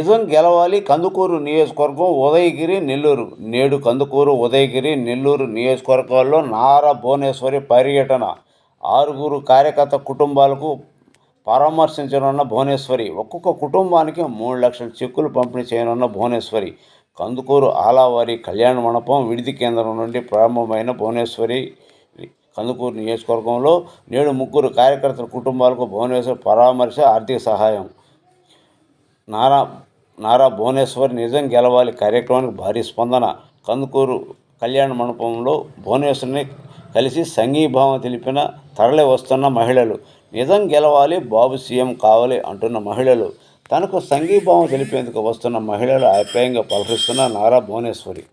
నిజం గెలవాలి. కందుకూరు నియోజకవర్గం, ఉదయగిరి, నెల్లూరు. నేడు కందుకూరు, ఉదయగిరి, నెల్లూరు నియోజకవర్గాల్లో నారా భువనేశ్వరి పర్యటన. 6 కార్యకర్త కుటుంబాలకు పరామర్శించనున్న భువనేశ్వరి. ఒక్కొక్క కుటుంబానికి 3 లక్షల చెక్కులు పంపిణీ చేయనున్న భువనేశ్వరి. కందుకూరు ఆలవారి కళ్యాణ మండపం విడిది కేంద్రం నుండి ప్రారంభమైన భువనేశ్వరి కందుకూరు నియోజకవర్గంలో నేడు 3 కార్యకర్తల కుటుంబాలకు భువనేశ్వరి పరామర్శ, ఆర్థిక సహాయం. నారా భువనేశ్వరి నిజం గెలవాలి కార్యక్రమానికి భారీ స్పందన. కందుకూరు కళ్యాణ మండపంలో భువనేశ్వరిని కలిసి సంఘీభావం తెలిపిన తరలి వస్తున్న మహిళలు. నిజం గెలవాలి, బాబు సీఎం కావాలి అంటున్న మహిళలు. తనకు సంఘీభావం తెలిపేందుకు వస్తున్న మహిళలు ఆప్యాయంగా పలకరిస్తున్న నారా భువనేశ్వరి.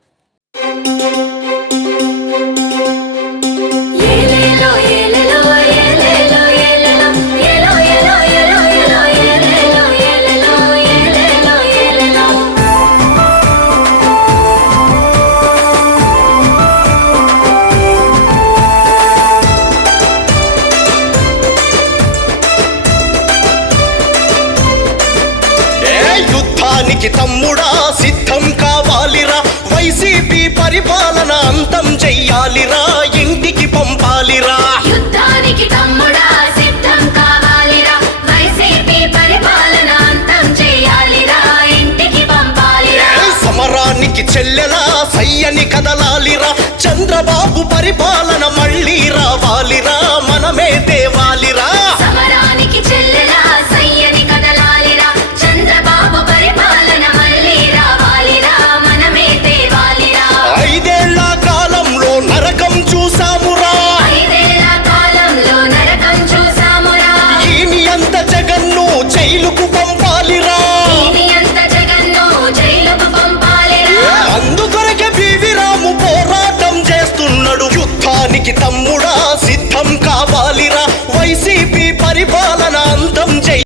యుద్ధానికి తమ్ముడా సిద్ధం కావాలిరా, వైసీపీ పరిపాలన అంతం చెయ్యాలిరా, ఇంటికి పంపాలిరా. యుద్ధానికి తమ్ముడా సిద్ధం కావాలిరా, వైసీపీ పరిపాలన అంతం చెయ్యాలిరా, ఇంటికి పంపాలిరా. సమరానికి చెల్లెలా సయ్యని కదలాలిరా, చంద్రబాబు పరిపాలన మళ్ళీ రావాలిరా, మనమే దేవ